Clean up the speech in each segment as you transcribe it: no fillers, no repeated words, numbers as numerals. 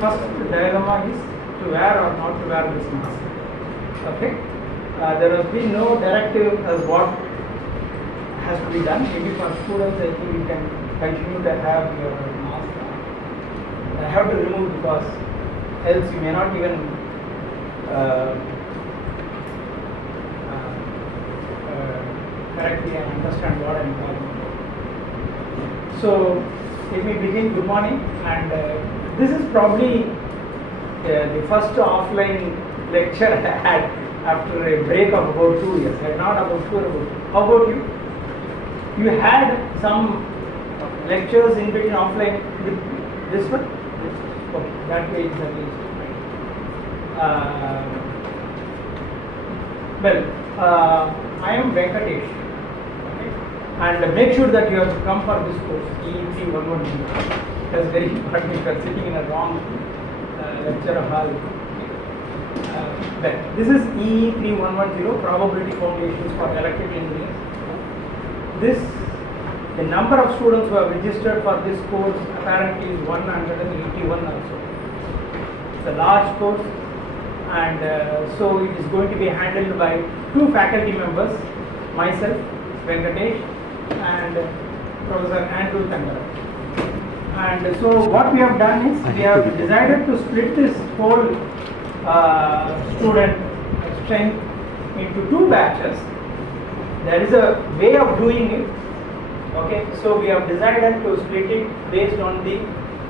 first dilemma is to wear or not to wear this mask. Okay, there has been no directive as what has to be done. Maybe for students, I think you can continue to have your mask on. I have to remove because else you may not even correctly understand what I am talking about. So, let me begin. Good morning, and this is probably the first offline lecture I had after a break of about 2 years. I'm not about sure about it. How about you? You had some lectures in between offline with this one? Okay, that way is at least. I am Venkatesh. Okay? And make sure that you have to come for this course, EE3110. That's very important if you are sitting in a wrong lecture hall. This is EE3110, Probability Foundations for Electrical Engineers. The number of students who have registered for this course apparently is 181 also. It's a large course, and so it is going to be handled by 2 faculty members, myself, Venkatesh, and Professor Andrew Tangara. And so what we have done is we have decided to split this whole student strength into 2 batches. There is a way of doing it. Okay, so we have decided to split it based on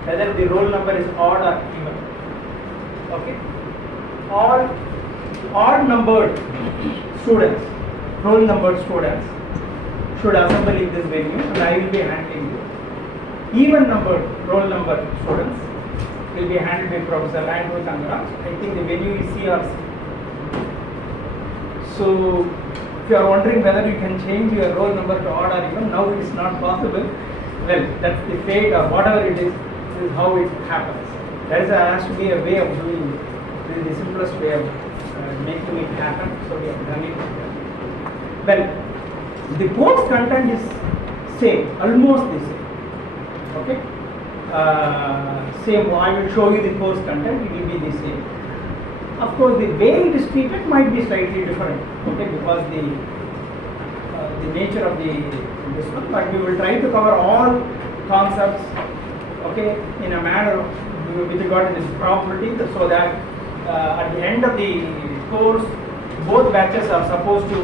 whether the roll number is odd or even. Okay, all odd numbered students, roll numbered students should assemble in this venue, and I will be handling it. Even numbered roll number students will be handled by Professor Andrew Tangara. I think the venue is CRC. So, if you are wondering whether you can change your roll number to odd or even, now it is not possible. Well, that's the fate or whatever it is how it happens. There has to be a way of doing it. This is the simplest way of making it happen, so we have done it. Well, the course content is same, almost the same. Okay, same. I will show you the course content. It will be the same. Of course, the way it is treated might be slightly different. Okay, because the nature of this one. But we will try to cover all concepts. Okay, in a manner with regard to this probability, so that at the end of the course, both batches are supposed to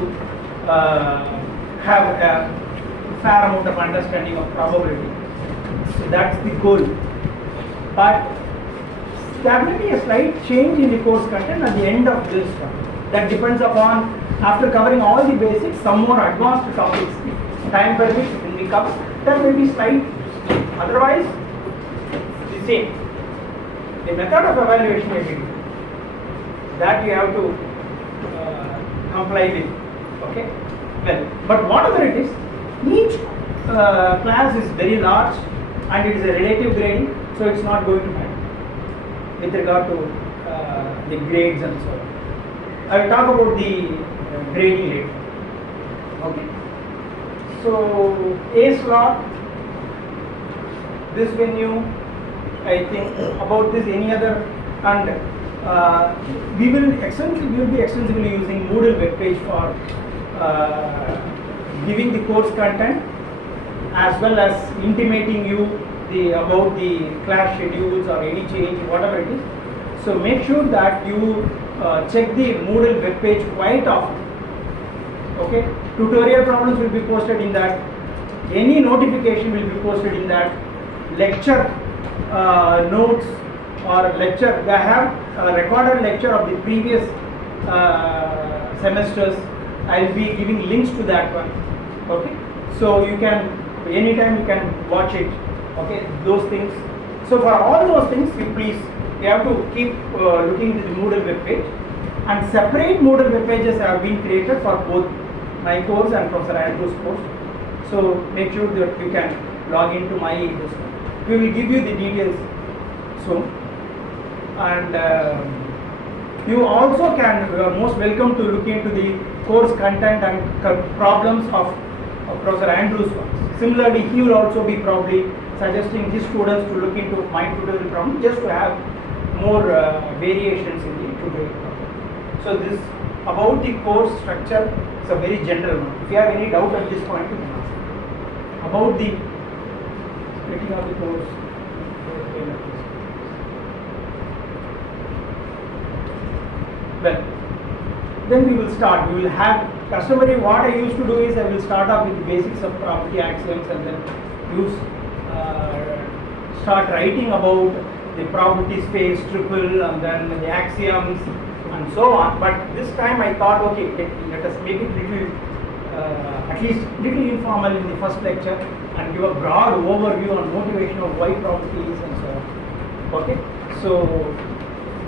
have a fair amount of understanding of probability. So that's the goal. But there may be a slight change in the course content at the end of this one. That depends upon, after covering all the basics, some more advanced topics. Time permits when we cover, there may be slight. Otherwise, the same. The method of evaluation may be that you have to comply with. Okay. Well, but whatever it is, each class is very large and it is a relative grading, so it's not going to matter with regard to the grades and so on. I will talk about the grading later. Okay. So A slot, this venue, I think about this any other, and we will be extensively using Moodle web page for giving the course content as well as intimating you about the class schedules or any change, whatever it is. So make sure that you check the Moodle web page quite often. Okay, tutorial problems will be posted in that. Any notification will be posted in that. Lecture notes or lecture. I have a recorded lecture of the previous semesters. I will be giving links to that one. Okay, so you can anytime you can watch it. Okay, those things. So for all those things, you have to keep looking into the Moodle web page, and separate Moodle web pages have been created for both my course and Professor Andrew's course. So make sure that you can log into my course. We will give you the details soon, and you also you are most welcome to look into the course content and problems of Professor Andrew's work. Similarly, he will also be probably suggesting his students to look into my tutorial problem just to have more variations in the tutorial problem. So this about the course structure is a very general one. If you have any doubt at this point, you can ask. About the splitting of the course. Well, then we will start. We will have customary. What I used to do is I will start off with the basics of property axioms and then use start writing about the probability space triple and then the axioms and so on. But this time I thought, okay, let us make it little, at least little informal in the first lecture and give a broad overview on motivation of why properties and so on. Okay, so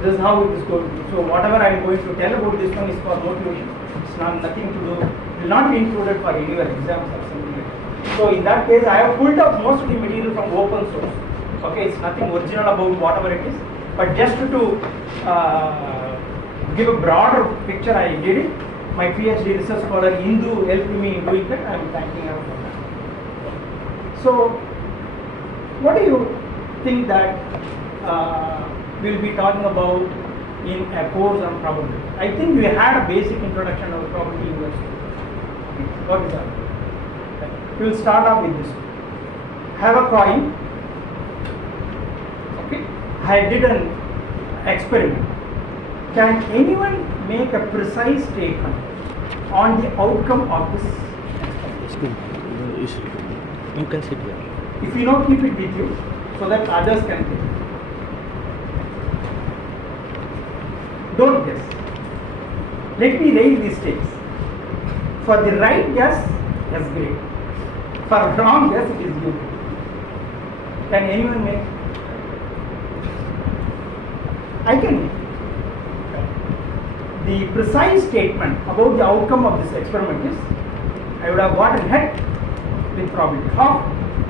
this is how it is going to be. So whatever I am going to tell about this one is for motivation. It's not nothing to do. It will not be included for any exams or something like that. So in that case, I have pulled up most of the material from open source. Okay, it's nothing original about whatever it is, but just to give a broader picture, I did it. My PhD research scholar Indu helped me in doing that. I am thanking her for that. So, what do you think that we'll be talking about in a course on probability? I think we had a basic introduction of probability university. Okay. What is that? We will start off with this. Have a coin. Okay. I did an experiment. Can anyone make a precise statement on the outcome of this experiment? You can sit here. If you know, keep it with you so that others can take. Don't guess. Let me raise the stakes. For the right guess, that's great. For wrong guess, it is good. Can anyone make? I can make. The precise statement about the outcome of this experiment is, I would have got a head with probability half,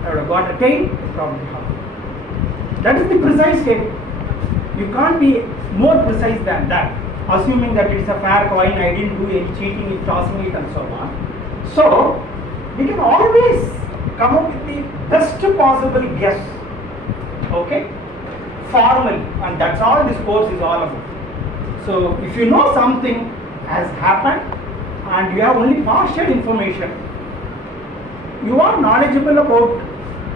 I would have got a tail with probability half. That is the precise statement. You can't be more precise than that, assuming that it is a fair coin, I didn't do any cheating in tossing it and so on. So, we can always come up with the best possible guess, okay, formally, and that's all this course is all about. So, if you know something has happened and you have only partial information, you are knowledgeable about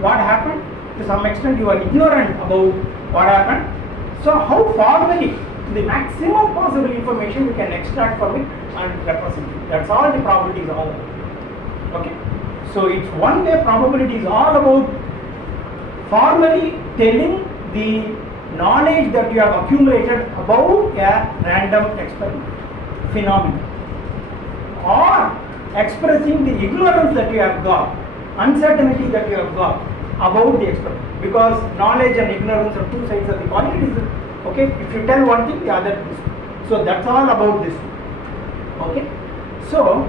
what happened, to some extent you are ignorant about what happened. So, how formally, the maximum possible information you can extract from it and represent it. That's all the probability is all about. Okay? So, it's one way probability is all about formally telling the knowledge that you have accumulated about a random experiment, phenomenon, or expressing the ignorance that you have got, uncertainty that you have got about the experiment. Because knowledge and ignorance are two sides of the coin. It is okay. If you tell one thing, the other is. So that's all about this. Okay. So,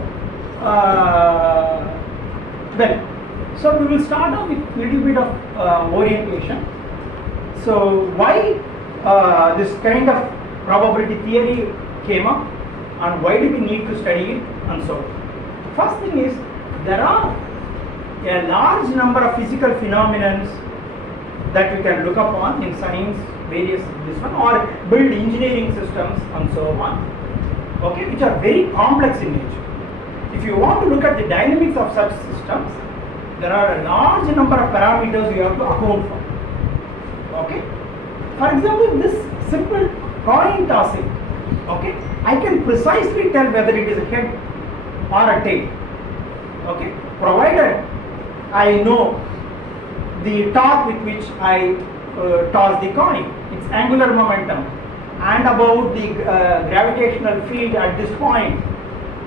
so we will start off with a little bit of orientation. So why this kind of probability theory came up and why do we need to study it and so on. First thing is, there are a large number of physical phenomena that we can look upon in science, various this one, or build engineering systems and so on, okay, which are very complex in nature. If you want to look at the dynamics of such systems, there are a large number of parameters you have to account for. Okay. For example, this simple coin tossing, okay, I can precisely tell whether it is a head or a tail. Okay, provided I know the torque with which I toss the coin, its angular momentum, and about the gravitational field at this point.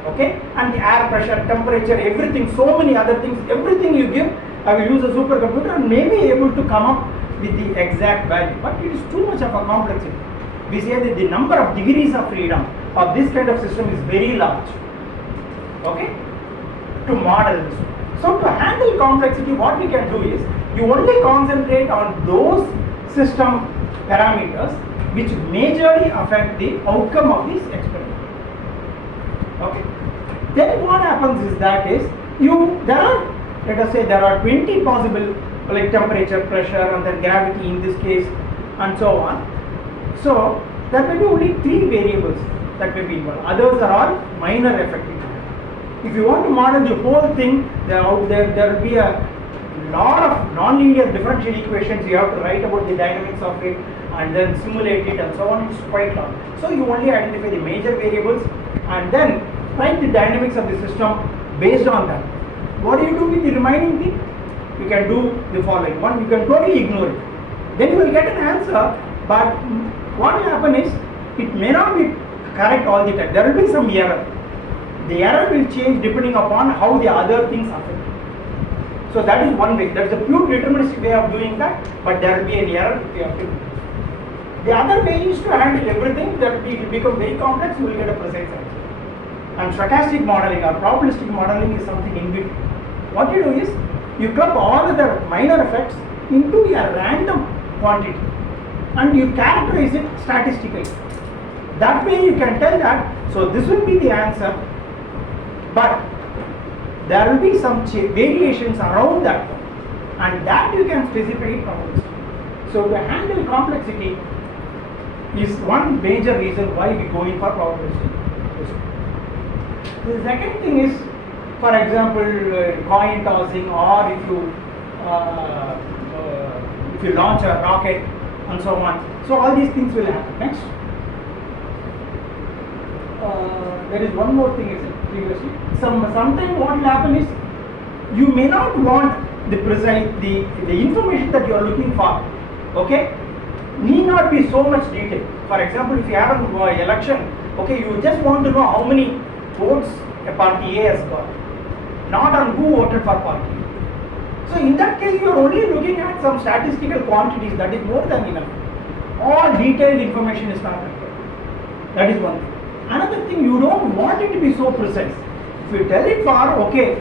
Okay, and the air pressure, temperature, everything, so many other things, everything you give, I will use a supercomputer and may be able to come up with the exact value, but it is too much of a complexity. We say that the number of degrees of freedom of this kind of system is very large, okay, to model this. So to handle complexity, what we can do is, you only concentrate on those system parameters which majorly affect the outcome of this experiment. Okay. Then what happens is that is, there are, let us say there are 20 possible, like temperature, pressure, and then gravity in this case, and so on. So there may be only 3 variables that may be involved. Others are all minor affecting. If you want to model the whole thing, there will be a lot of non-linear differential equations you have to write about the dynamics of it and then simulate it and so on. It's quite long. So you only identify the major variables and then write the dynamics of the system based on that. What do you do with the remaining thing? You can do the following. One, you can totally ignore it. Then you will get an answer, but what will happen is it may not be correct all the time. There will be some error. The error will change depending upon how the other things affect. So that is one way. That is a pure deterministic way of doing that, but there will be an error if you have to do. The other way is to handle everything. That it will become very complex. You will get a precise answer. And stochastic modeling or probabilistic modeling is something in between. What you do is you club all other minor effects into a random quantity and you characterize it statistically. That way you can tell that, so this will be the answer, but there will be some variations around that one, and that you can specify probabilistic. So to handle complexity is one major reason why we go in for probabilistic. The second thing is, for example, coin tossing, or if you launch a rocket and so on. So all these things will happen. Next, there is one more thing. Is it previously? Sometimes what will happen is you may not want the precise the information that you are looking for. Okay, need not be so much detail. For example, if you have an election, okay, you just want to know how many votes a party A has got, not on who voted for party. So in that case, you are only looking at some statistical quantities. That is more than enough. All detailed information is not required. That is one thing. Another thing, you don't want it to be so precise. If you tell it for, okay,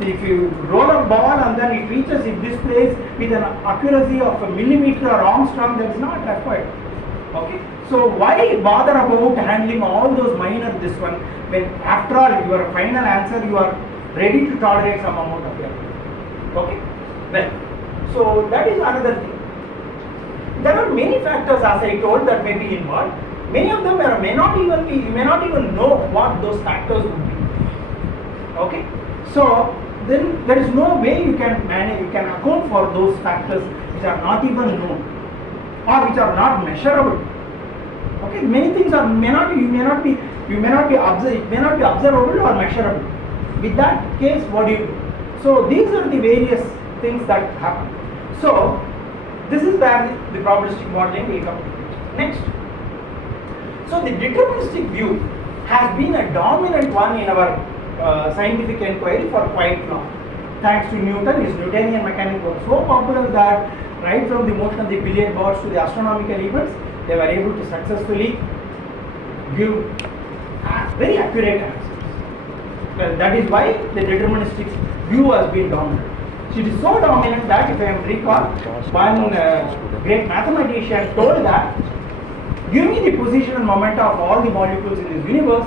if you roll a ball and then it reaches in this place with an accuracy of a millimeter or Armstrong, that is not required. Okay, so why bother about handling all those minor this one when after all your final answer you are ready to tolerate some amount of error. Okay, well, so that is another thing. There are many factors, as I told, that may be involved. Many of them may not even be, you may not even know what those factors would be. Okay, so then there is no way you can manage, you can account for those factors which are not even known or which are not measurable. Okay, many things are may not be observable or measurable. With that case, what do you do? So these are the various things that happen. So this is where the probabilistic modeling will come to picture. Next, so the deterministic view has been a dominant one in our scientific inquiry for quite long. Thanks to Newton, his Newtonian mechanics was so popular that right from the motion of the billiard balls to the astronomical events, they were able to successfully give very accurate answers. Well, that is why the deterministic view has been dominant. So it is so dominant that, if I recall, one great mathematician told that, give me the position and momentum of all the molecules in this universe,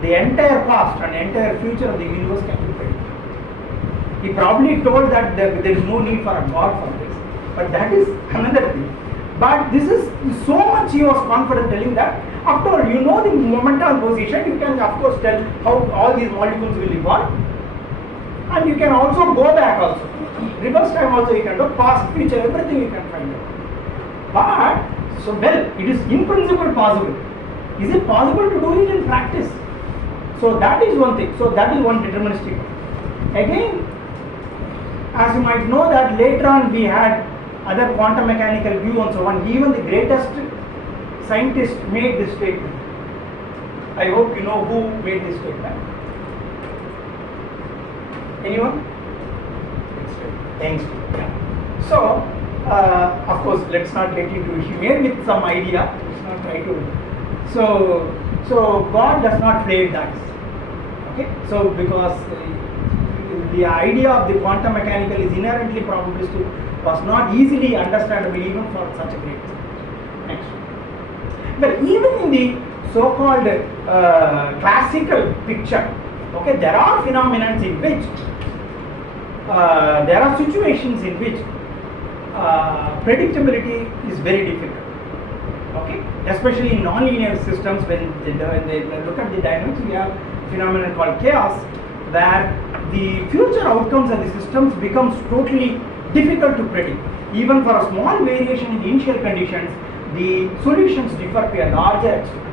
the entire past and entire future of the universe can be predicted. He probably told that there is no need for a God for this, but that is another thing. But this is so much he was confident telling that, after all, you know the momentum position, you can of course tell how all these molecules will evolve, and you can also go back also. Reverse time also you can do, past, future, everything you can find out. But, so well, it is in principle possible. Is it possible to do it in practice? So that is one thing. So that is one deterministic one. Again, as you might know that later on we had other quantum mechanical view and so on. Even the greatest scientist made this statement. I hope you know who made this statement. Anyone? Einstein. Yeah. So, of course, let's not get into, he made with some idea. Let's not try to. So God does not play dice. Okay. So because the idea of the quantum mechanical is inherently probabilistic, was not easily understandable even for such a great thing. Next. But even in the so-called classical picture, okay, there are phenomena in which there are situations in which predictability is very difficult. Okay, especially in nonlinear systems, when they look at the dynamics, we have a phenomenon called chaos, where the future outcomes of the systems becomes totally difficult to predict. Even for a small variation in the initial conditions, the solutions differ to a larger extent.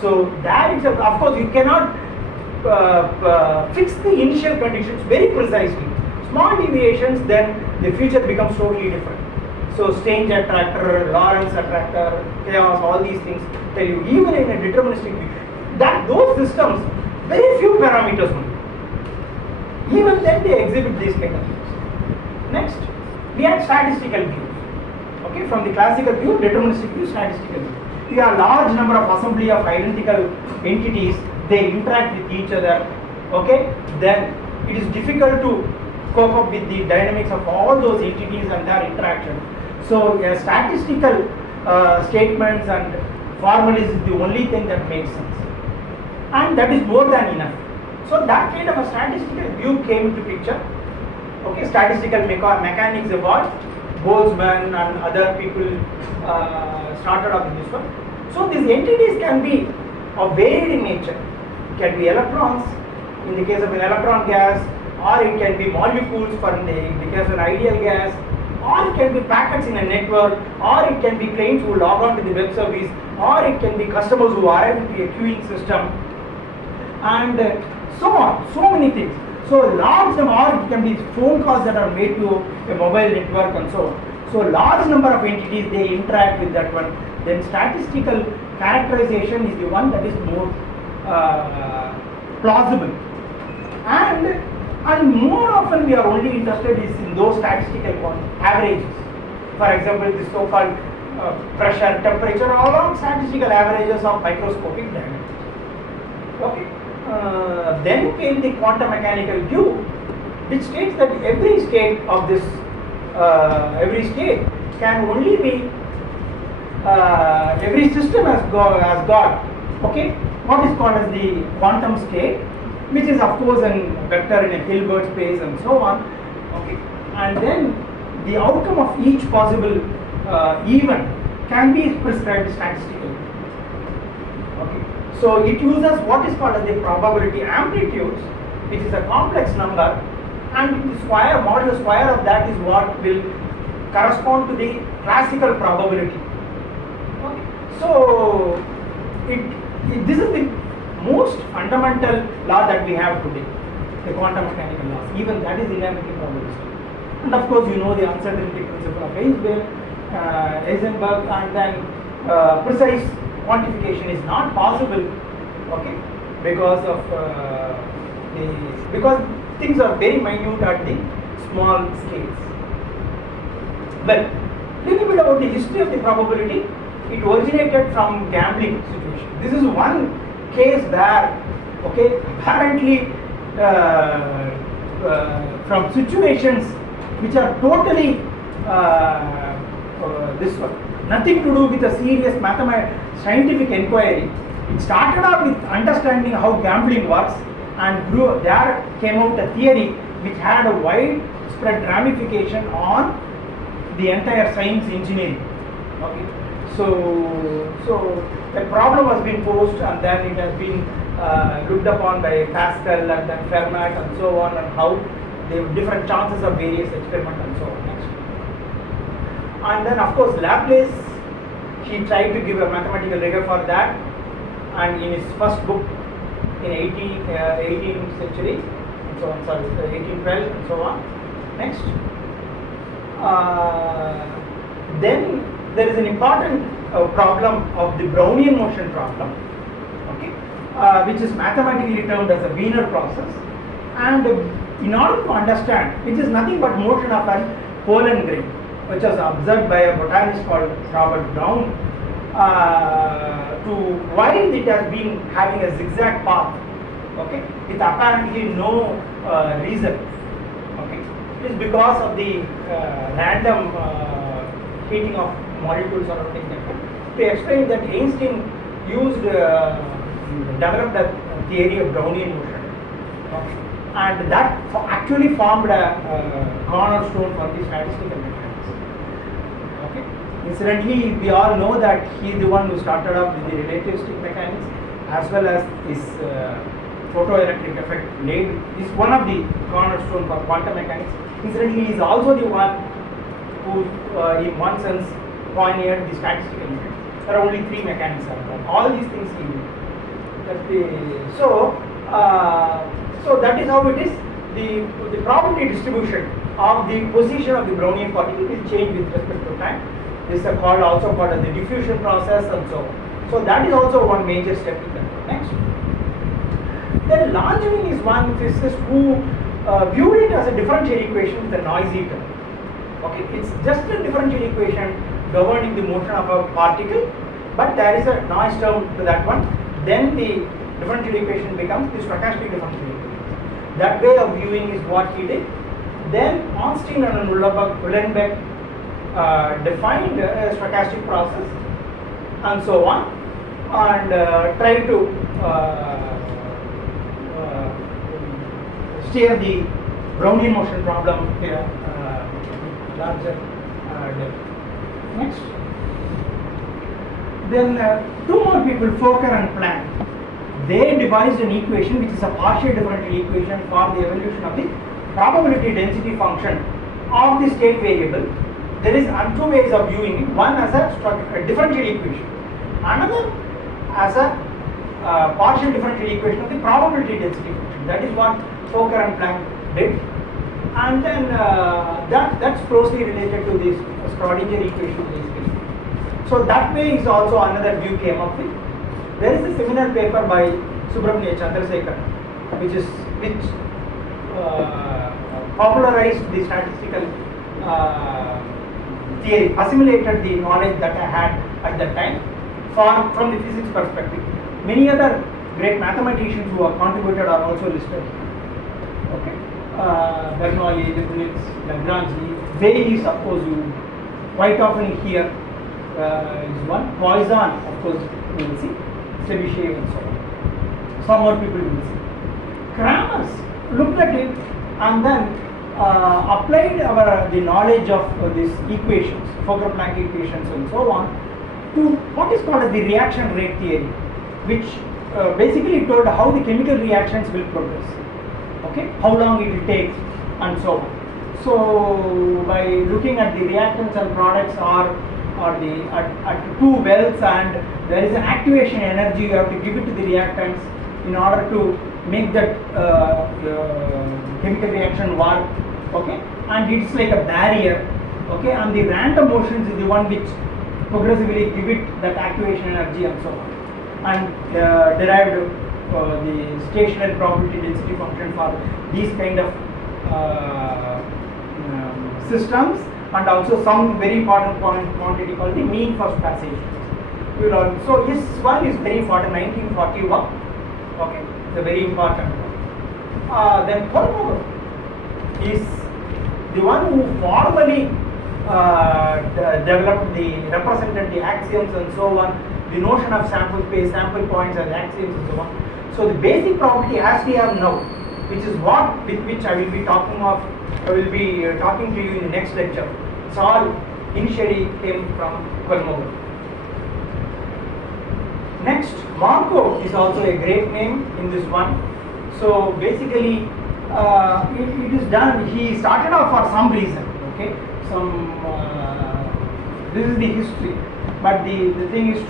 So that is, of course, you cannot fix the initial conditions very precisely. Small deviations, then the future becomes totally different. So Strange attractor, Lorentz attractor, chaos, all these things tell you, even in a deterministic view, that those systems, very few parameters only. Even then they exhibit these kind of views. Next, we have statistical views. Okay, from the classical view, deterministic view, statistical view. We have a large number of assembly of identical entities, they interact with each other. Okay, then it is difficult to cope up with the dynamics of all those entities and their interaction. So statistical statements and formulas is the only thing that makes sense, and that is more than enough. So that kind of a statistical view came into picture. Okay, statistical mechanics evolved. Boltzmann and other people started off in this one. So these entities can be of varied in nature. It can be electrons in the case of an electron gas, or it can be molecules for in the case of an ideal gas, or it can be packets in a network, or it can be clients who log on to the web service, or it can be customers who arrive into a queuing system, and so on, so many things. So large number, or it can be phone calls that are made to a mobile network and so on. So large number of entities, they interact with that one. Then statistical characterization is the one that is more plausible. And more often we are only interested is in those statistical averages. For example, the so-called pressure, temperature, all are statistical averages of microscopic dynamics. Okay. Then came the quantum mechanical view, which states that every state of this, every state can only be, every system has got, okay, what is called as the quantum state, which is of course a vector in a Hilbert space and so on. Okay, and then the outcome of each possible event can be prescribed statistically. Okay, so it uses what is called as the probability amplitudes, which is a complex number, and the square, modular square of that is what will correspond to the classical probability. Okay, so this is the most fundamental law that we have today, the quantum mechanical laws. Even that is dynamically probabilistic. And of course, you know the uncertainty principle of Heisenberg, and then precise quantification is not possible. Okay, because of because things are very minute at the small scales. Well, little bit about the history of the probability. It originated from gambling situation. This is one case where, okay, apparently from situations which are totally this one, nothing to do with a serious scientific inquiry. It started off with understanding how gambling works, and there came out a theory which had a widespread ramification on the entire science engineering. Okay, so a problem has been posed, and then it has been looked upon by Pascal and then Fermat and so on, and how the different chances of various experiments and so on. Next. And then of course Laplace, he tried to give a mathematical rigor for that, and in his first book in 18th century, and so on, sorry, 1812 and so on. Next. Then there is an important problem of the Brownian motion problem, okay, which is mathematically termed as a Wiener process. And in order to understand, which is nothing but motion of a pollen grain, which was observed by a botanist called Robert Brown, to why it has been having a zigzag path, okay, with apparently no reason. Okay, it is because of the random heating of molecules surrounding them. To explain that, Einstein developed a theory of Brownian motion, okay, and that actually formed a cornerstone for the statistical mechanics. Okay, Incidentally, we all know that he is the one who started off with the relativistic mechanics as well as this photoelectric effect laid is one of the cornerstone for quantum mechanics. Incidentally, he is also the one who, in one sense, pioneered the statistical mechanics. There are only three mechanics are done. All these things he did. So that is how it is. The probability distribution of the position of the Brownian particle will change with respect to time. This is also called as the diffusion process and so on. So that is also one major step in that. Next. Then Langevin is one physicist who viewed it as a differential equation with a noisy term. Okay, it's just a differential equation governing the motion of a particle, but there is a noise term to that one. Then the differential equation becomes the stochastic differential equation. That way of viewing is what he did. Then Ornstein and Uhlenbeck defined a stochastic process and so on, and tried to steer the Brownian motion problem here larger depth. Next. Then two more people, Fokker and Planck. They devised an equation which is a partial differential equation for the evolution of the probability density function of the state variable. There is two ways of viewing it. One as a differential equation, another as a partial differential equation of the probability density function. That is what Fokker and Planck did. And then that's closely related to this Schrodinger equation basically. So that way is also another view came up with. There is a seminal paper by Subramanian Chandrasekhar which popularized the statistical theory, assimilated the knowledge that I had at that time from the physics perspective. Many other great mathematicians who have contributed are also listed. Okay. Bernoulli, Leibniz, Lagrange, Bayes, of course, you quite often hear is one. Poisson, of course, you will see. Trebuchet and so on. Some more people will see. Kramers looked at it and then applied the knowledge of these equations, Fokker-Planck equations and so on, to what is called as the reaction rate theory, which basically told how the chemical reactions will progress. Okay, how long it will take and so on. So by looking at the reactants and products at two wells, and there is an activation energy you have to give it to the reactants in order to make that chemical reaction work. Okay, and it's like a barrier. Okay, and the random motions is the one which progressively give it that activation energy and so on, and derived the stationary probability density function for these kind of systems, and also some very important quantity called the mean first passage. So this one is very important, 1941. Okay, it's a very important one. Then Kolmogorov is the one who formally represented the axioms and so on, the notion of sample space, sample points as axioms and so on. So the basic probability as we have now, which is what with which I will be talking to you in the next lecture. It's all initially came from Kolmogorov. Next, Markov is also a great name in this one. So basically, it is done. He started off for some reason. Okay, this is the history. But the thing is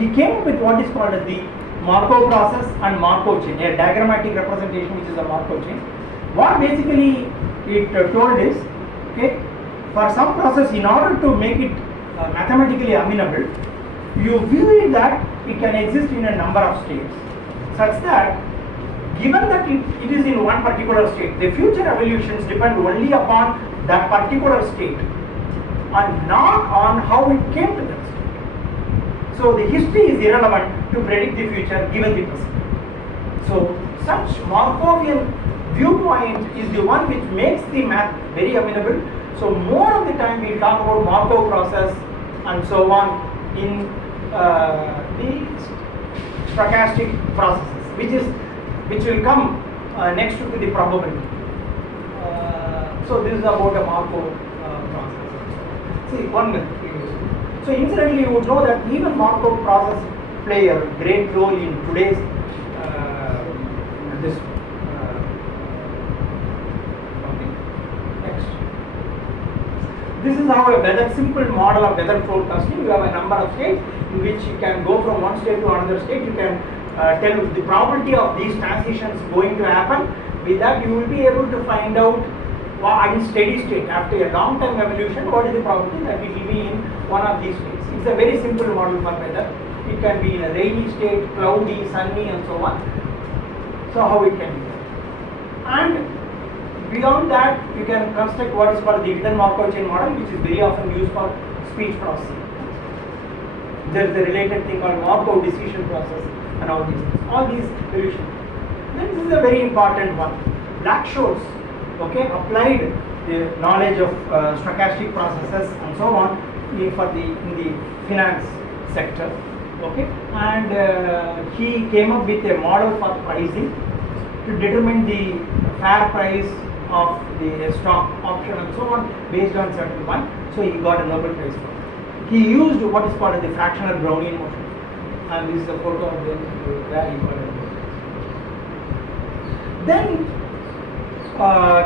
he came up with what is called as the Markov process and Markov chain, a diagrammatic representation which is a Markov chain. What basically it told is, okay, for some process, in order to make it mathematically amenable, you view it that it can exist in a number of states, such that given that it is in one particular state, the future evolutions depend only upon that particular state and not on how it came to that state. So the history is irrelevant to predict the future given the present. So such Markovian viewpoint is the one which makes the math very amenable. So more of the time we will talk about Markov process and so on in the stochastic processes, which will come next to the probability. So this is about a Markov process. See, 1 minute. So incidentally, you would know that even Markov process play a great role in today's this. Okay. Next. This is how a weather simple model of weather forecasting. You have a number of states in which you can go from one state to another state. You can tell the probability of these transitions going to happen. With that, you will be able to find out in steady state after a long time evolution what is the probability that it will be in one of these states. It's a very simple model for weather. It can be in a rainy state, cloudy, sunny, and so on. So how it can be done. And beyond that, you can construct what is called the hidden Markov chain model, which is very often used for speech processing. There is a related thing called Markov decision process and all these things. All these solutions. Then this is a very important one. Black-Scholes, okay, applied the knowledge of stochastic processes and so on in the finance sector, okay, and he came up with a model for pricing to determine the fair price of the stock option and so on based on certain one. So he got a Nobel Prize for it. He used what is called the fractional Brownian motion, and this is a photo of them where he got a Nobel Prize. Then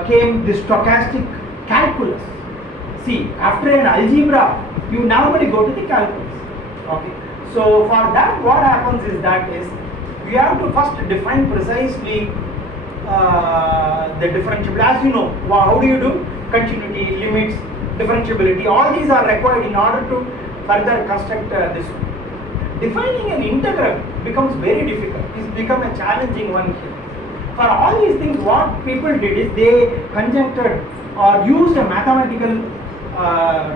came the stochastic calculus. See, after an algebra, you normally go to the calculus. Okay. So for that, what happens is you have to first define precisely the differentiability. As you know, how do you do? Continuity, limits, differentiability, all these are required in order to further construct this one. Defining an integral becomes very difficult. It's become a challenging one here. For all these things, what people did is they conjuncted or used a mathematical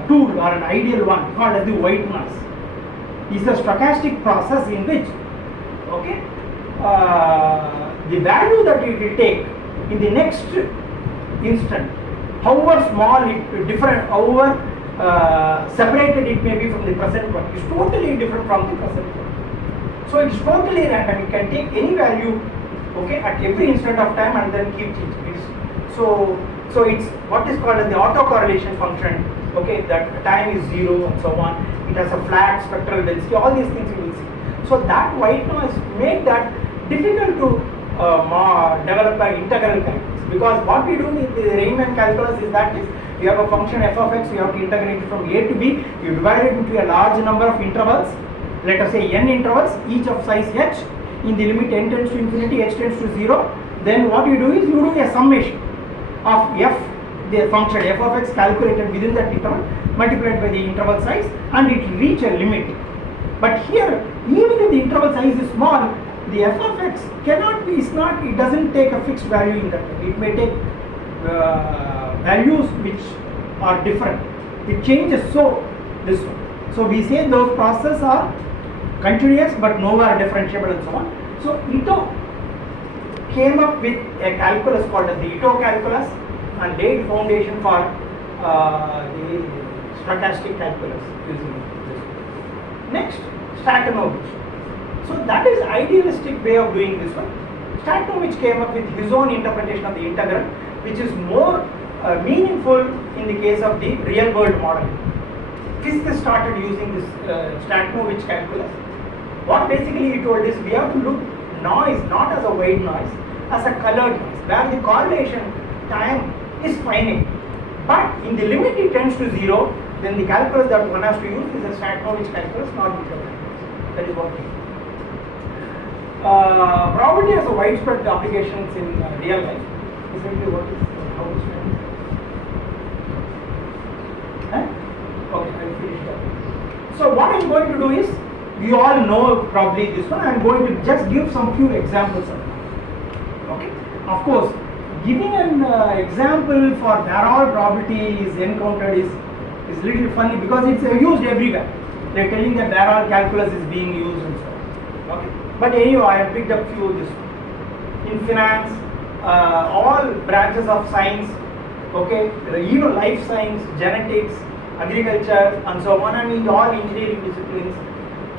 tool or an ideal one called as the white noise. It's a stochastic process in which, okay, the value that it will take in the next instant, however small it different, however separated it may be from the present one, is totally different from the present one. So it's totally random. It can take any value, okay, at every instant of time and then keep changing. So it's what is called as the autocorrelation function. Okay, that time is 0 and so on. It has a flat spectral density. All these things you will see. So that white noise make that difficult to develop an integral calculus, because what we do with the Riemann calculus is you have a function f of x, you have to integrate it from a to b, you divide it into a large number of intervals, let us say n intervals, each of size h, in the limit n tends to infinity, h tends to 0, then what you do is you do a summation of f, the function f of x calculated within that interval, multiplied by the interval size, and it will reach a limit. But here, even if the interval size is small, the f of x cannot be, it doesn't take a fixed value in that. It may take values which are different. It changes, so this one. So we say those processes are continuous but nowhere differentiable and so on. So Ito came up with a calculus called as the Ito calculus and laid foundation for the stochastic calculus using this. Next, Statanovich. So that is idealistic way of doing this one. Statanovich came up with his own interpretation of the integral, which is more meaningful in the case of the real world model. Physicists started using this Statanovich calculus. What basically he told is we have to look noise not as a white noise, as a colored noise, where the correlation time is finite. But in the limit it tends to 0, then the calculus that one has to use is a Statanovich calculus, not the calculus. That is what he probability has a widespread applications in real life. Essentially, what is how is it? Okay, I'll finish that. So what I'm going to do is, you all know probably this one. I'm going to just give some few examples of it. Okay. Of course, giving an example for where all probability is encountered is little funny because it's used everywhere. They're telling that where all calculus is being used and so on. Okay. But anyway, I have picked up few this one. In finance, all branches of science, okay, even life science, genetics, agriculture, and so on, and in all engineering disciplines,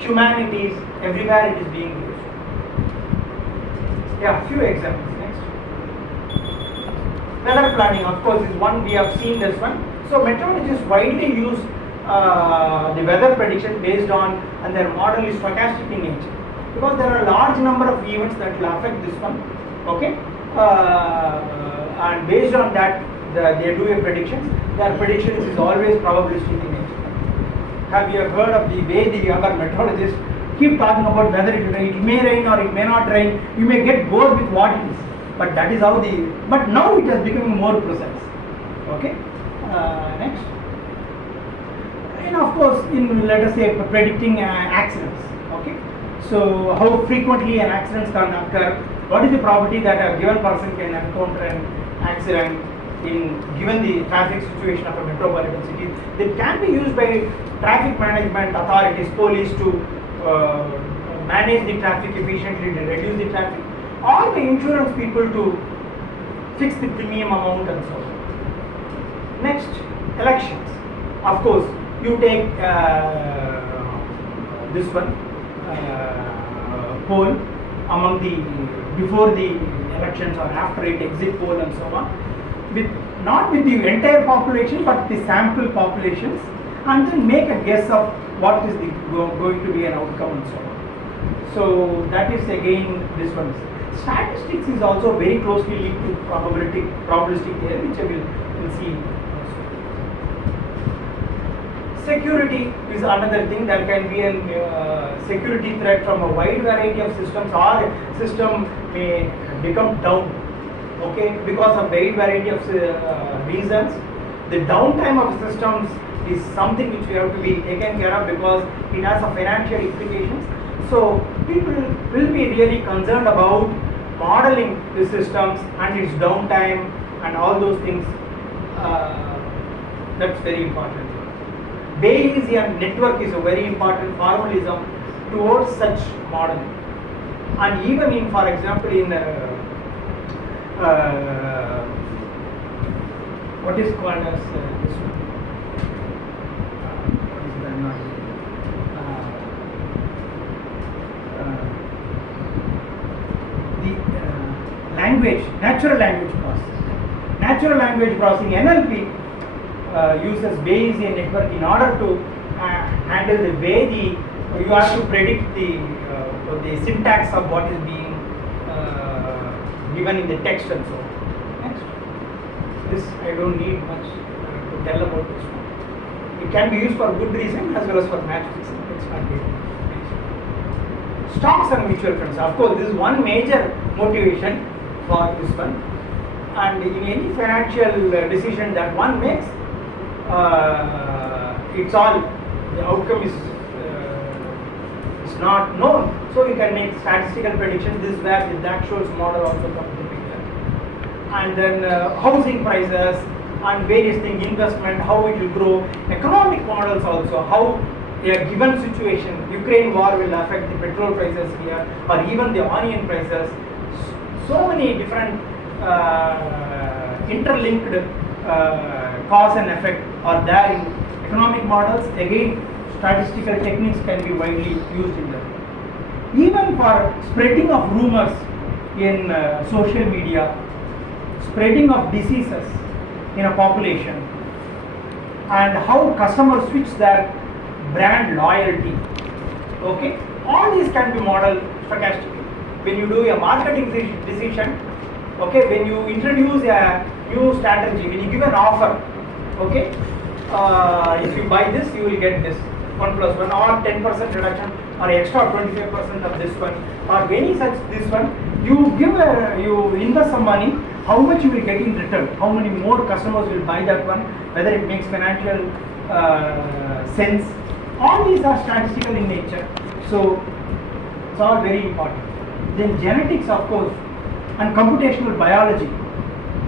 humanities, everywhere it is being used. Yeah, few examples. Next, weather planning, of course, is one we have seen this one. So meteorologists widely use the weather prediction based on, and their model is stochastic in nature, because there are a large number of events that will affect this one, okay, and based on that they do a prediction. Their predictions is always probabilistic in nature. Have you heard of the way the other meteorologists keep talking about whether it will rain? It may rain or it may not rain. You may get bored with what it is, but that is how the. But now it has become more precise. Okay. Next. And of course, in, let us say, predicting accidents. Okay. So how frequently an accident can occur? What is the probability that a given person can encounter an accident in given the traffic situation of a metropolitan city? That can be used by traffic management authorities, police, to manage the traffic efficiently, to reduce the traffic, or the insurance people to fix the premium amount and so on. Next, elections. Of course, you take this one, poll among the, before the elections or after it, exit poll and so on, with not with the entire population but the sample populations, and then make a guess of what is the going to be an outcome and so on. So that is again this one. Statistics is also very closely linked to probabilistic theory, which I will see. Security is another thing. There can be a security threat from a wide variety of systems, or a system may become down, okay, because of wide variety of reasons. The downtime of systems is something which we have to be taken care of, because it has a financial implications. So people will be really concerned about modeling the systems and its downtime and all those things. That's very important. Bayesian network is a very important formalism towards such modeling. And even in, for example, in what is called as this one, what is the language, natural language processing. Natural language processing, NLP, uses Bayesian network in order to handle the way you have to predict the syntax of what is being given in the text and so on. Next. This I don't need much to tell about this one. It can be used for good reason as well as for match fixing. It's not good. Next. Stocks and mutual funds. Of course, this is one major motivation for this one. And in any financial decision that one makes, it's all, the outcome is not known, so you can make statistical predictions. This is where the Black Scholes model also comes into picture. And then housing prices and various things, investment, how it will grow, economic models also, how a given situation, Ukraine war will affect the petrol prices here, or even the onion prices. So many different interlinked cause and effect are there in economic models. Again, statistical techniques can be widely used in them. Even for spreading of rumors in social media, spreading of diseases in a population, and how customers switch their brand loyalty. Okay, all these can be modeled stochastically. When you do a marketing decision, okay, when you introduce a new strategy, when you give an offer, okay, if you buy this, you will get this 1 plus 1, or 10% reduction, or extra 25% of this one, or any such this one. You give you invest some money, how much you will get in return, how many more customers will buy that one, whether it makes financial sense. All these are statistical in nature, so it's all very important. Then genetics, of course, and computational biology,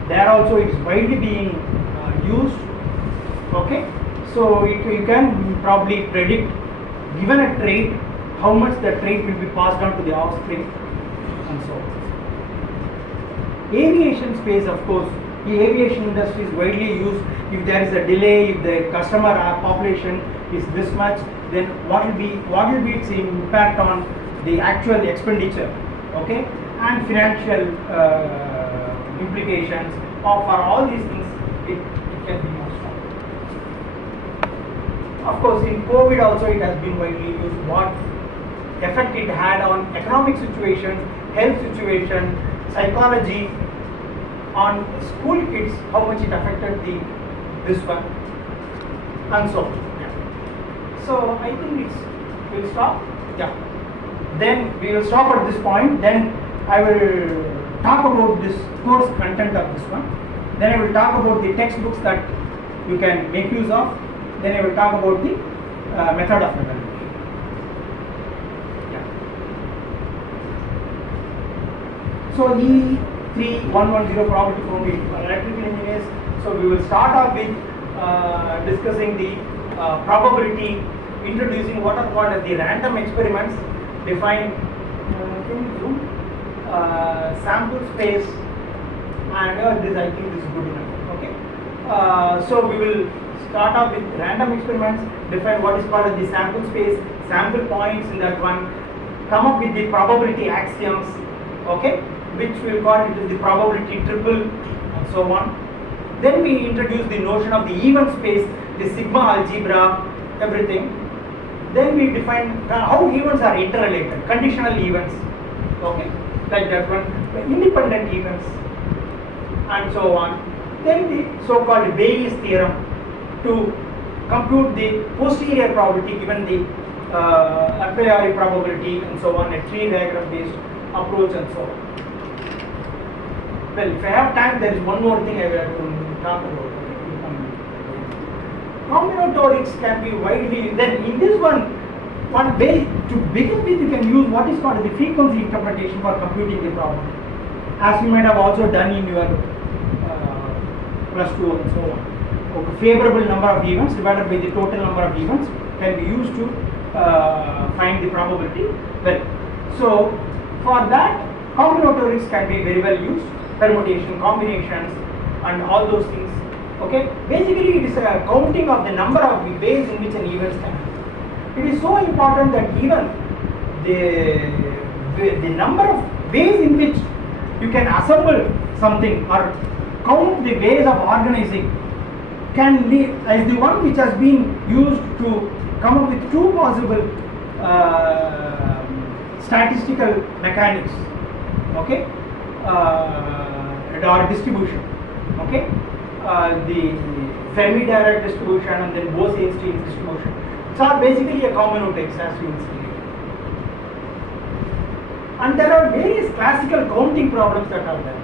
there also it's widely being used. Okay, so you can probably predict, given a trait, how much the trait will be passed on to the offspring and so on. Aviation space, of course, the aviation industry is widely used. If there is a delay, if the customer population is this much, then what will be its impact on the actual expenditure, okay, and financial implications. For all these things, it can be more strong. Of course, in COVID also it has been widely used. What effect it had on economic situation, health situation, psychology, on school kids, how much it affected this one, and so on. Yeah. So I think we'll stop. Yeah. Then we will stop at this point. Then I will talk about this course content of this one. Then I will talk about the textbooks that you can make use of. Then I will talk about the method of evaluation. Yeah. So EE3110 probability formula for electrical engineers. So we will start off with discussing the probability, introducing what are called as the random experiments, define sample space, and this I think this is good enough. Okay. So we will start off with random experiments, define what is called as the sample space, sample points in that one, come up with the probability axioms, okay, which we'll call it as the probability triple, and so on. Then we introduce the notion of the event space, the sigma algebra, everything. Then we define how events are interrelated, conditional events, okay, like that one, the independent events, and so on. Then the so-called Bayes theorem to compute the posterior probability given the a priori probability, and so on, a tree diagram based approach, and so on. Well, if I have time, there is one more thing I will have to talk about. Combinatorics can be widely, then in this one way to begin with, you can use what is called the frequency interpretation for computing the problem, as you might have also done in your plus 2 and so on. Okay, favorable number of events divided by the total number of events can be used to find the probability. Well, so for that, combinatorics can be very well used, permutation, combinations, and all those things. Okay, basically it is a counting of the number of ways in which an event can happen. It is so important that even the number of ways in which you can assemble something or count the ways of organizing can be as the one which has been used to come up with two possible statistical mechanics, okay, or distribution, okay, the Fermi-Dirac distribution and then Bose-Einstein distribution. So are basically a combinatorics, as you will see. And there are various classical counting problems that are there,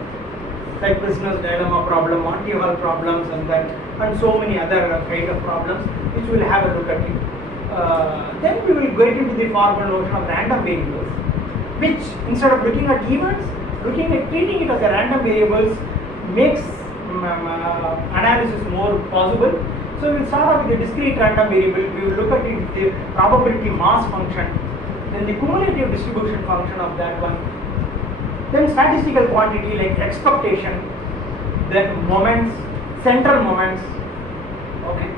like prisoner's dilemma problem, Monty Hall problems, and so many other kind of problems which we will have a look at it. Then we will get into the formal notion of random variables, which instead of looking at events, treating it as a random variables makes analysis more possible. So we will start off with the discrete random variable. We will look at it, the probability mass function, then the cumulative distribution function of that one, then statistical quantity like expectation, then moments, central moments, okay,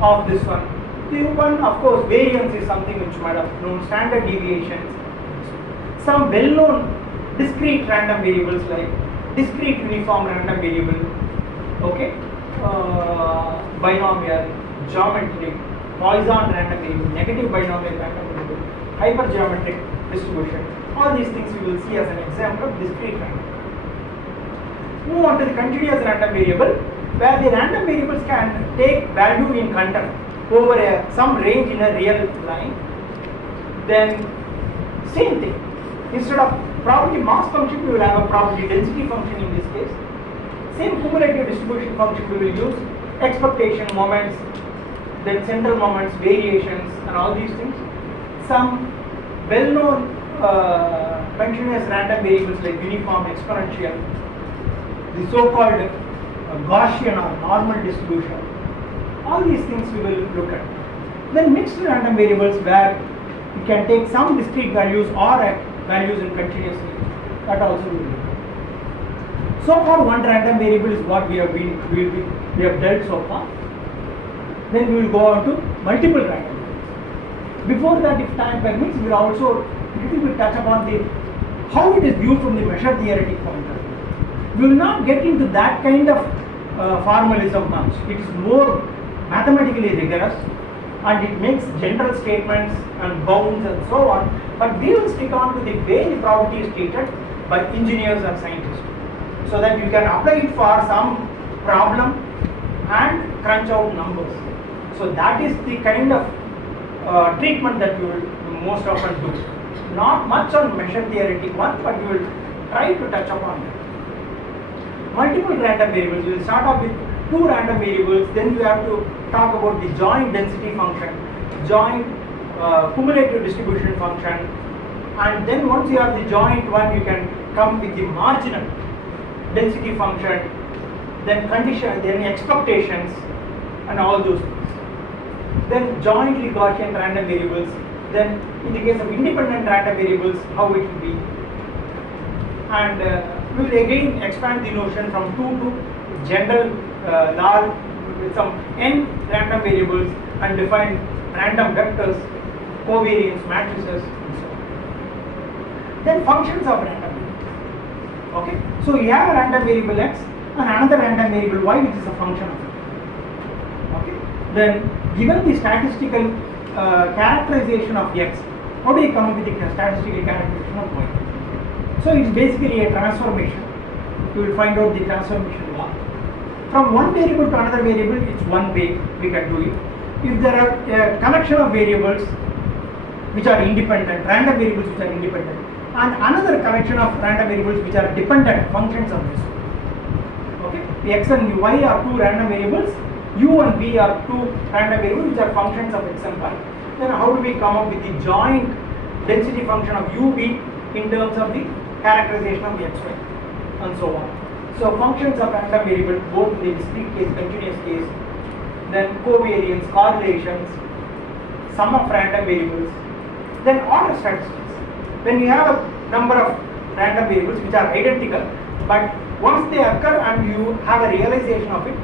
of this one. The one, of course, variance is something which you might have known, standard deviations, some well-known discrete random variables like discrete uniform random variable, okay, binomial, geometric, Poisson random variable, negative binomial random variable, hypergeometric distribution. All these things we will see as an example of discrete random. Move on to the continuous random variable, where the random variables can take value in content over some range in a real line. Then same thing, instead of probability mass function, we will have a probability density function in this case. Same cumulative distribution function we will use, expectation moments, then central moments, variations, and all these things. Some well-known continuous random variables like uniform, exponential, the so-called Gaussian or normal distribution. All these things we will look at. Then mixed random variables, where you can take some discrete values or values in continuously. That also we will look at. So far, one random variable is what we have dealt so far. Then we will go on to multiple random variables. Before that, if time permits, we will also little bit touch upon how it is viewed from the measure theoretic point of view. We will not get into that kind of formalism much. It is more mathematically rigorous, and it makes general statements and bounds and so on, but we will stick on to the way the probability is treated by engineers and scientists, so that you can apply it for some problem and crunch out numbers. So that is the kind of treatment that you will most often do. Not much on measure theoretic one, but you will try to touch upon that. Multiple random variables. We will start off with two random variables, then you have to talk about the joint density function, joint cumulative distribution function, and then once you have the joint one, you can come with the marginal density function, then condition, then expectations, and all those things. Then jointly Gaussian random variables, then in the case of independent random variables, how it will be. And we will again expand the notion from 2 to general large with some n random variables and define random vectors, covariance matrices, and so on. Then functions of random variables. Okay, so you have a random variable x and another random variable y, which is a function of it. Okay, then given the statistical characterization of x, how do you come up with the statistical characterization of y? So it's basically a transformation. You will find out the transformation law. From one variable to another variable, it's one way we can do it. If there are a collection of variables which are independent, random variables which are independent, and another collection of random variables which are dependent functions of this. Okay, the x and y are two random variables, u and v are two random variables which are functions of x and y. Then how do we come up with the joint density function of u, v in terms of the characterization of the xy and so on. So functions of random variable, both in the discrete case, continuous case, then covariance, correlations, sum of random variables, then order statistics. When you have a number of random variables which are identical, but once they occur and you have a realization of it,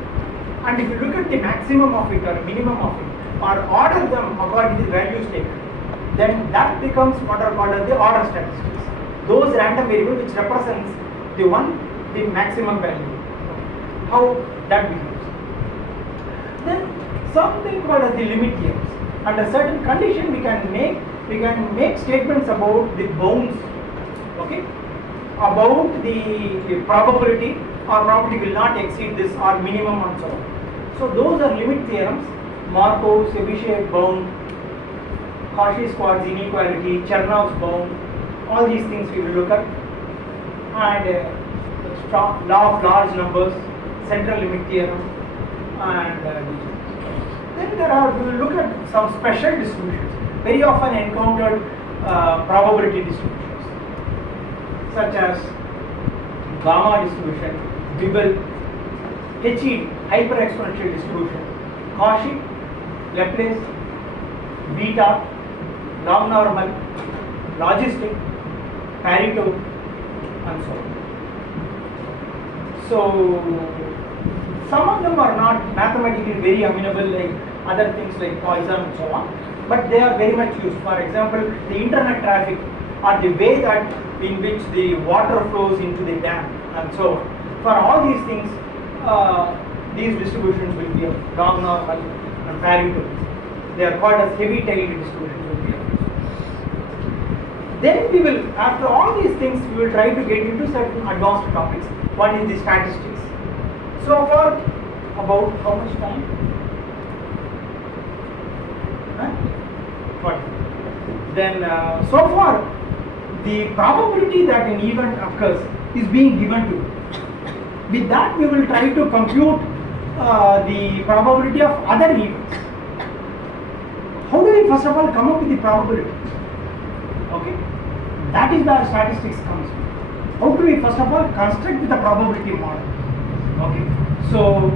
and if you look at the maximum of it or minimum of it, or order them according to the values taken, then that becomes what are called as the order statistics. Those random variables which represents the maximum value. How that behaves. Then something called as the limit theorems. Under certain condition we can make statements about the bounds, okay, about the probability, or probability will not exceed this, or minimum and so on. So those are limit theorems. Markov's Chebyshev bound, Cauchy-Schwarz inequality, Chernow's bound, all these things we will look at, and law of large numbers, central limit theorem, and then we will look at some special distributions, very often encountered probability distributions, such as gamma distribution, Bibel, HE, hyper-exponential distribution, Cauchy, Laplace, beta, log normal, logistic, Pareto, and so on. So some of them are not mathematically very amenable, like other things like Poisson and so on, but they are very much used. For example, the internet traffic, or the way that in which the water flows into the dam and so on. For all these things, these distributions will be of log normal and Pareto. They are called as heavy-tailed distributions. Then we will, after all these things, we will try to get into certain advanced topics. One is the statistics. So for about how much time? 40. Then so far, the probability that an event occurs is being given to you. With that, we will try to compute the probability of other events. How do we first of all come up with the probability? Okay, that is where statistics comes in. How do we first of all construct with a probability model? Okay, so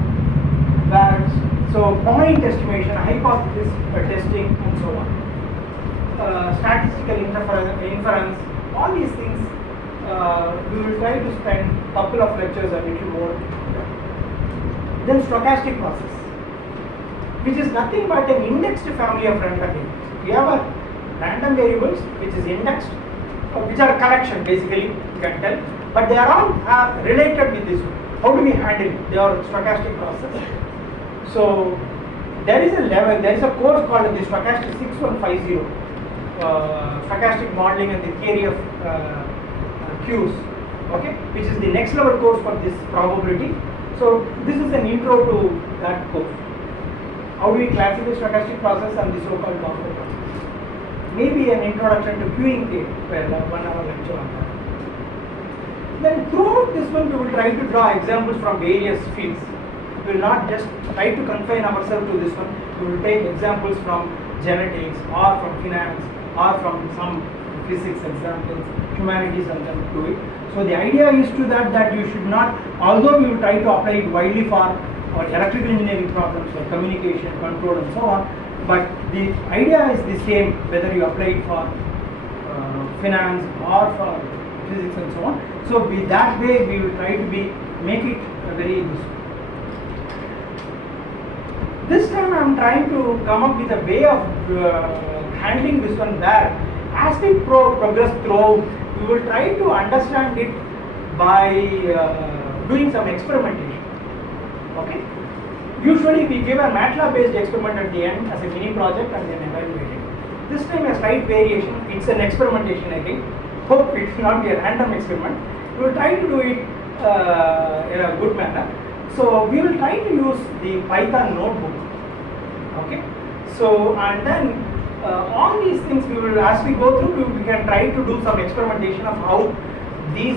point estimation, hypothesis testing, and so on. Statistical inference, all these things we will try to spend a couple of lectures a little more. Then stochastic process, which is nothing but an indexed family of random variables. We have a random variables which is indexed, which are a collection basically, you can tell, but they are all related with this one. How do we handle it? They are stochastic process. So there is a level, there is a course called the Stochastic 6150, Stochastic Modeling and the Theory of Qs, okay, which is the next level course for this probability. So this is an intro to that course. How do we classify stochastic process and the so-called Doppler process? Maybe an introduction to queuing theory, well, 1 hour lecture on that. Then throughout this one we will try to draw examples from various fields. We will not just try to confine ourselves to this one. We will take examples from genetics or from finance or from some physics examples, humanities, and then do it. So the idea is to that you should not, although we will try to apply it widely for our electrical engineering problems like communication, control and so on, but the idea is the same whether you apply it for finance or for physics and so on. So that way we will try to make it very useful. This time I am trying to come up with a way of handling this one there. As we progress through, we will try to understand it by doing some experimentation. Okay. Usually we give a MATLAB based experiment at the end as a mini project and then evaluate it. This time a slight variation. It's an experimentation again. Hope it will not be a random experiment. We will try to do it in a good manner. So we will try to use the Python notebook. Okay. So and then all these things we will, as we go through, we can try to do some experimentation of how these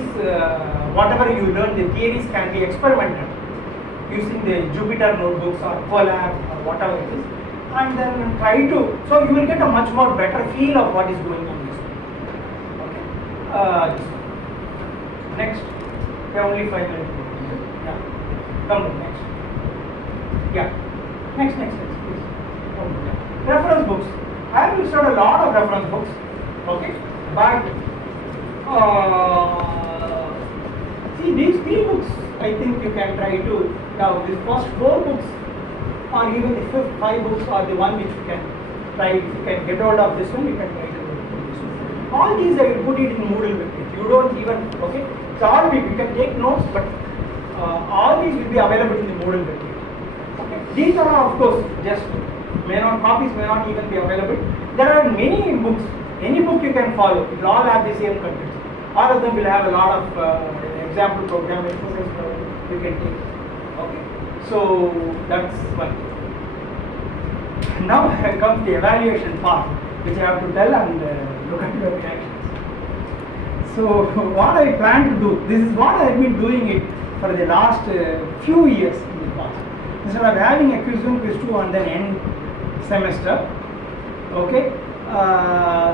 whatever you learn, the theories can be experimented using the Jupyter notebooks or Colab or whatever it is, and then try to. So you will get a much more better feel of what is going on this one. Okay. This one. Next. We have only 5 minutes. Yeah. Come to next. Yeah. Next, please. Come to that. Reference books. I have listed a lot of reference books. Okay. But see, these 3 books, I think you can try to. Now, these first 4 books, or even the 5 books, are the one which you can try. If you can get hold of this one, you can try to do this one. All these I will put it in Moodle with it. You don't even, okay. It's all big. You can take notes, but all these will be available in the Moodle with it. Okay. These are, of course, just copies may not even be available. There are many books. Any book you can follow. It will all have the same content. All of them will have a lot of example program exercise you can take. Okay, so that's one. Now comes the evaluation part, which I have to tell and look at your reactions. So what I plan to do, this is what I have been doing it for the last few years in the past. Instead of having a quiz 1, quiz 2 and then end semester, okay.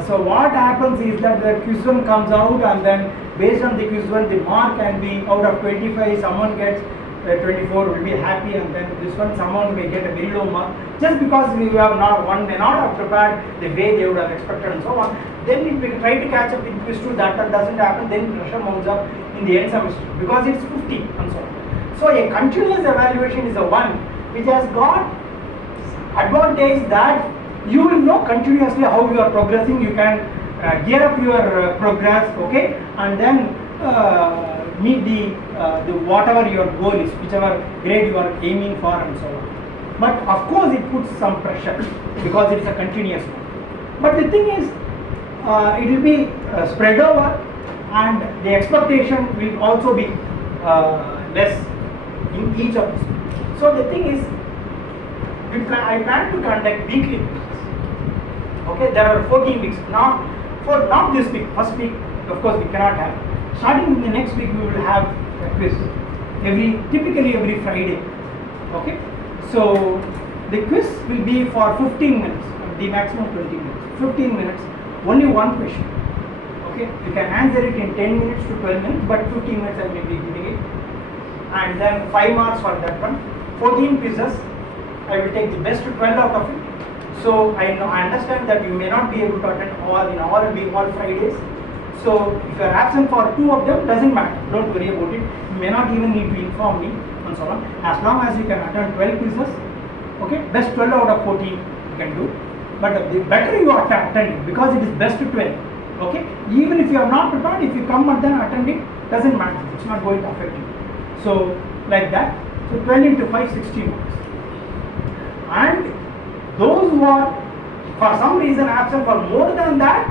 So what happens is that the quiz 1 comes out and then based on the quiz 1 the mark can be out of 25, someone gets 24 will be happy, and then this one someone may get a very low mark just because we have not, one may not have prepared the way they would have expected and so on. Then if we try to catch up with quiz 2, that doesn't happen, then pressure mounts up in the end semester because it's 50 and so on. So a continuous evaluation is a one which has got advantage that you will know continuously how you are progressing. You can gear up your progress, okay, and then meet the whatever your goal is, whichever grade you are aiming for and so on. But of course it puts some pressure because it is a continuous one. But the thing is, it will be spread over and the expectation will also be less in each of these. So the thing is, I plan to conduct weekly quizzes. Okay, there are 14 weeks. Not this week, first week of course we cannot have. Starting in the next week we will have a quiz typically every Friday. Okay, so the quiz will be for 15 minutes, the maximum 20 minutes. 15 minutes, only one question. Okay, you can answer it in 10 minutes to 12 minutes, but 15 minutes I may be giving it. And then 5 marks for that one. 14 quizzes, I will take the best 12 out of it. So I understand that you may not be able to attend all Fridays. So if you are absent for 2 of them, doesn't matter. Don't worry about it. You may not even need to inform me and so on. As long as you can attend 12 quizzes, okay, best 12 out of 14 you can do. But the better you are attending because it is best 12. Okay, even if you are not prepared, if you come and then attend it, doesn't matter. It's not going to affect you. So like that. So 12 into 5, 60 marks. And Those who are for some reason absent for more than that,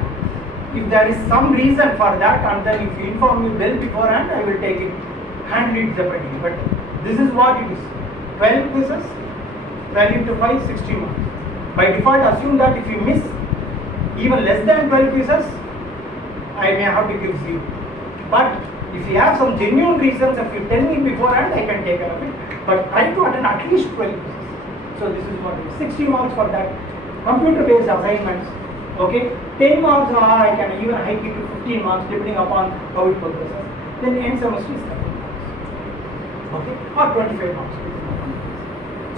if there is some reason for that, and then if you inform me well beforehand, I will take it, handle it separately. But this is what it is. 12 quizzes, 12 into 5, 60 marks. By default, assume that if you miss even less than 12 quizzes, I may have to give 0. But if you have some genuine reasons, if you tell me beforehand, I can take care of it. But try to attend at least 12 quizzes. So this is what it is. 60 marks for that. Computer-based assignments. Okay, 10 marks, or I can even hike it to 15 marks depending upon how it progresses. Then end semester is 30 marks. Okay, or 25 marks.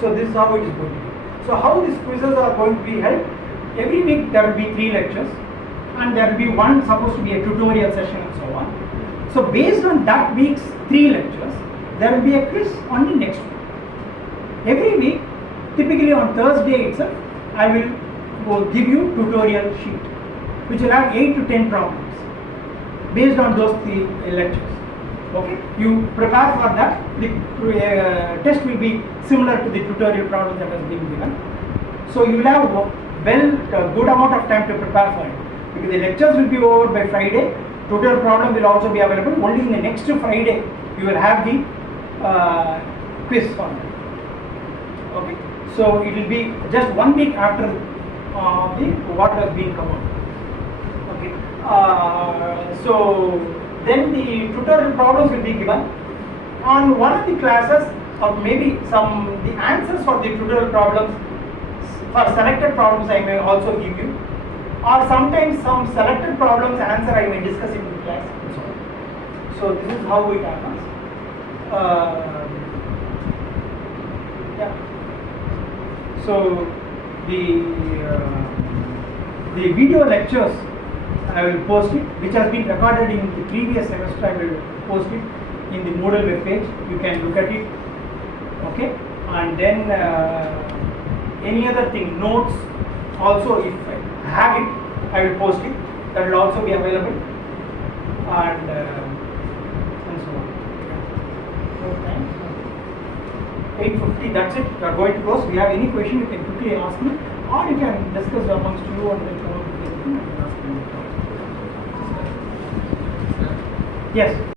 So this is how it is going to be. So how these quizzes are going to be held? Every week there will be 3 lectures, and there will be one supposed to be a tutorial session and so on. So based on that week's 3 lectures, there will be a quiz on the next week. Every week, typically on Thursday itself, I will give you tutorial sheet, which will have 8 to 10 problems based on those 3 lectures. Okay, you prepare for that. The test will be similar to the tutorial problem that has been given. So you will have good amount of time to prepare for it, because the lectures will be over by Friday. Tutorial problem will also be available. Only in the next Friday you will have the quiz for it. Okay, so it will be just 1 week after what has been covered. Okay, so then the tutorial problems will be given on one of the classes, or maybe the answers for the tutorial problems. For selected problems I may also give you, or sometimes some selected problems answer I may discuss in the class. So this is how it happens. Yeah. So the video lectures I will post it, which has been recorded in the previous semester. I will post it in the Moodle web page. You can look at it. Okay, and then any other thing, notes also, if I have it, I will post it. That will also be available, and so on. So thanks. 8:50. That's it. We are going to close. If you have any question, you can quickly ask me, or you can discuss amongst you and then come up with anything and ask me. Yes.